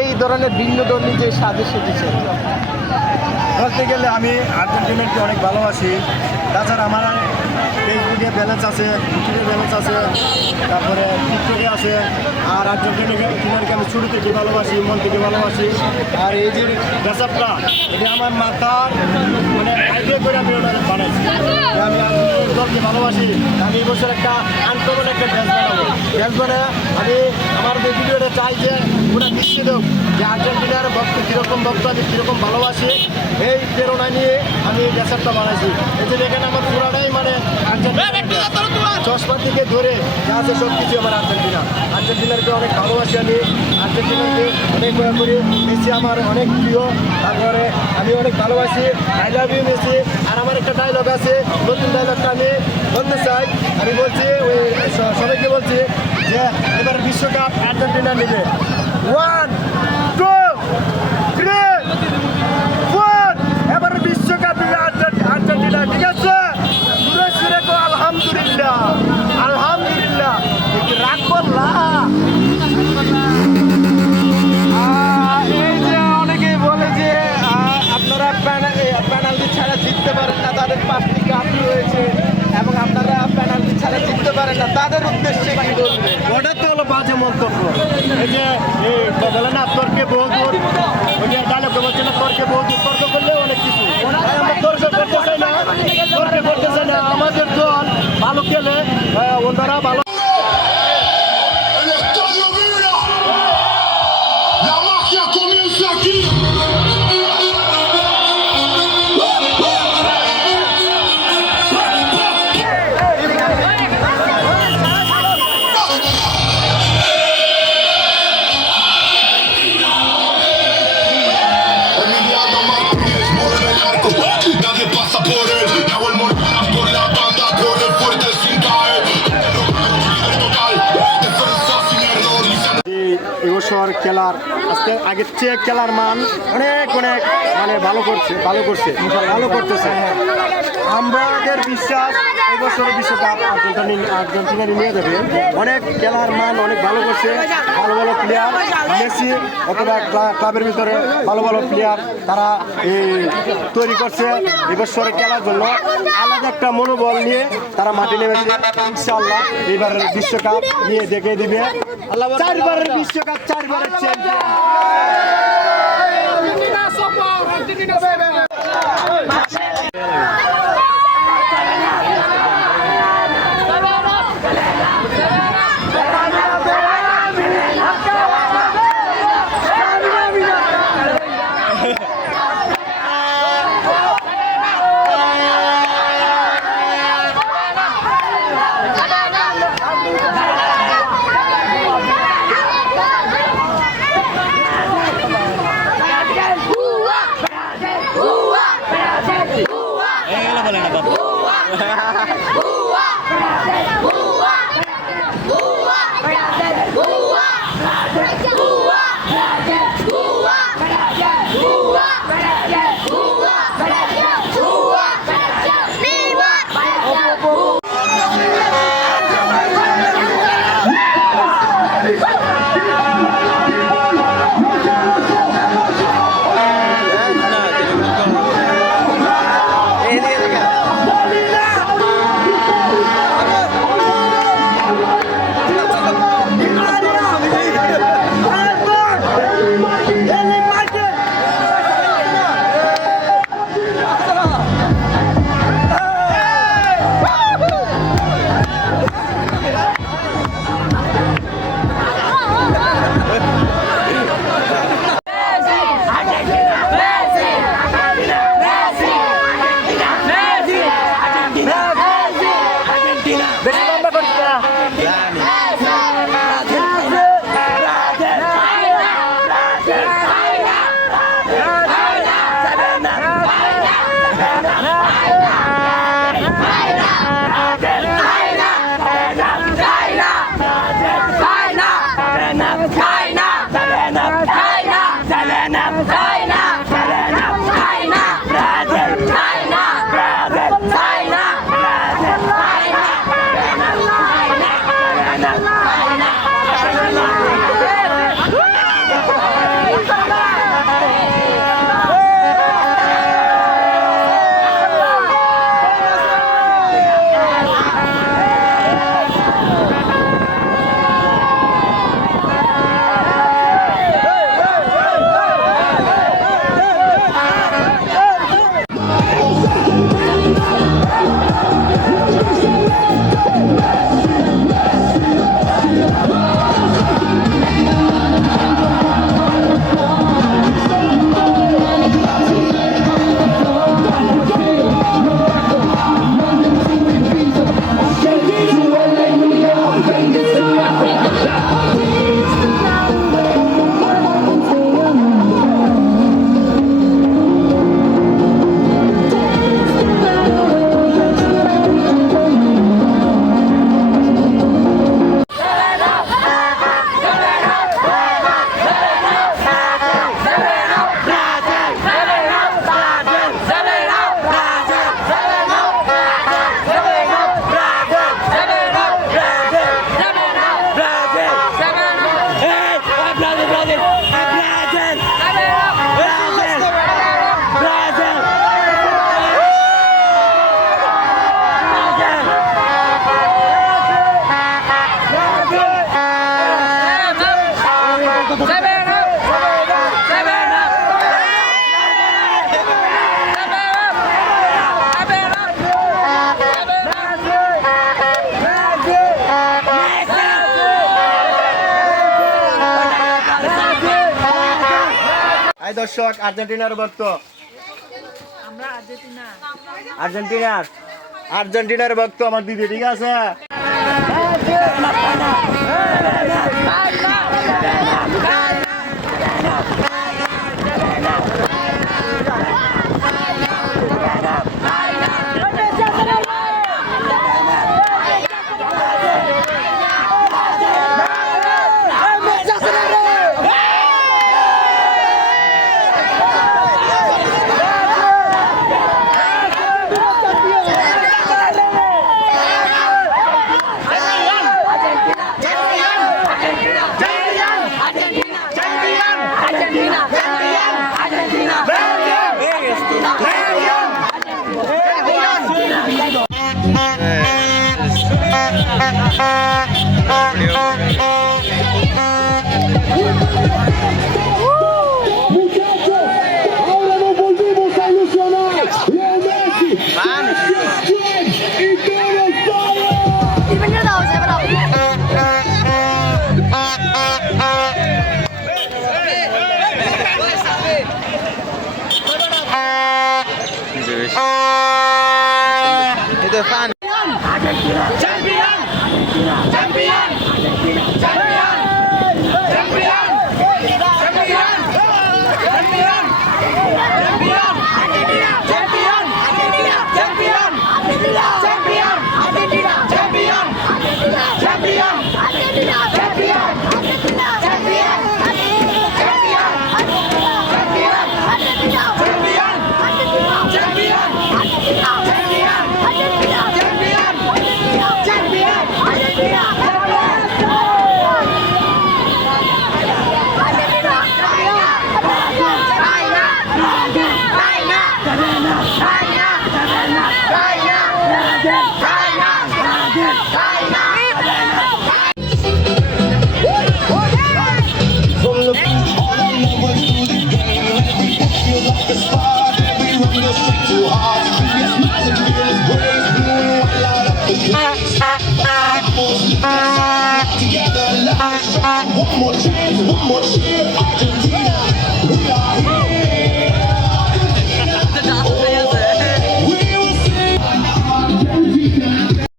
এই ধরনের ভিন্নধর্মী যে সাজে সেজেছে? বলতে গেলে আমি আর্জেন্টিনাকে অনেক ভালোবাসি। তাছাড়া আমার ফেসবুকে ব্যালেন্স আছে, ইউটিউবে ব্যালেন্স আছে, তারপরে টিকটকে আছে। আর আর্জেন্টিনাকে আমি শুরু থেকে ভালোবাসি, মন থেকে ভালোবাসি। আর এই যে ড্রেসআপটা, এটা আমার মাথার মানে আইডিয়া করে আমি ওটা বানাইছি। আমি দলকে ভালোবাসি। আমি এই বছর একটা আনকমন একটা ড্রেস বানাবো। ড্রেস বানায় আমি আমার যে ভিডিওটা চাই যে ওরা দেখিয়ে দেব যে আর্জেন্টিনার ভক্ত কীরকম ভক্ত, আমি কীরকম ভালোবাসি। এই প্রেরণা নিয়ে আমি এই ড্রেসআপটা বানাইছি। এই যে দেখেন আমার পুরাটাই মানে চশমা থেকে ধরে যা আছে সব কিছু আমার আর্জেন্টিনারকে অনেক ভালোবাসি। আমি আর্জেন্টিনাকে অনেক দয়া করি। মেসি আমার অনেক প্রিয়। তারপরে আমি অনেক ভালোবাসি। I love you Messi. আর আমার একটা ডায়লগ আছে, নতুন ডায়লগটা আমি বলতে চাই। আমি বলছি ওই সবাইকে বলছি যে এবার বিশ্বকাপ আর্জেন্টিনা নেবে। 1 2 3 4 এবার বিশ্বকাপ আর্জেন্টিনা, ঠিক আছে? আলহামদুলিল্লাহ, আলহামদুলিল্লাহ। রাগ করলা? এই যে অনেকেই বলে যে আপনারা পেনাল্টি ছাড়া জিততে পারেন না, তাদের 5টি কাপ রয়েছে এবং আপনারা পেনাল্টি ছাড়া জিততে পারেন না, তাদের উদ্দেশ্যে কি বলবে? ওটা তো হলো বাজে মন্তব্য। এই যে বলে না তর্কে বহু দূর, ওই যে ডায়লগটা বলছে না তর্কে বহু দূর, তর্ক করলে অনেক কিছু। আমরা তর্ক করতে চাই না, তর্ক করতে চাই না। আমাদের দল ভালো খেলে, ওনারা ভালো। এবছর খেলার আজকে আগের চেয়ে খেলার মান অনেক অনেক মানে ভালো করতেছে। আমাদের বিশ্বাস এবছর বিশ্বকাপ আর্জেন্টিনা নিয়ে যাবে। অনেক খেলার মান অনেক ভালো করছে, ভালো ভালো প্লেয়ার মেসি অথবা ক্লাবের ভিতরে ভালো ভালো প্লেয়ার তারা তৈরি করছে এবছর খেলার জন্য। আলাদা একটা মনোবল নিয়ে তারা মাঠে নেমেছে। ইনশাআল্লাহ এবারের বিশ্বকাপ নিয়ে দেখে দিবে। 4বারের বিশ্বকাপ, 4বারের চ্যাম্পিয়ন। এই দর্শক আর্জেন্টিনার ভক্ত আর্জেন্টিনার ভক্ত আমার দিদি ঠিক আছে Ahora nos volvimos a ilusionar. Leo Messi. Y todo estado. 你们知道我谁不知道？ এদের fun One more chance, one more cheer.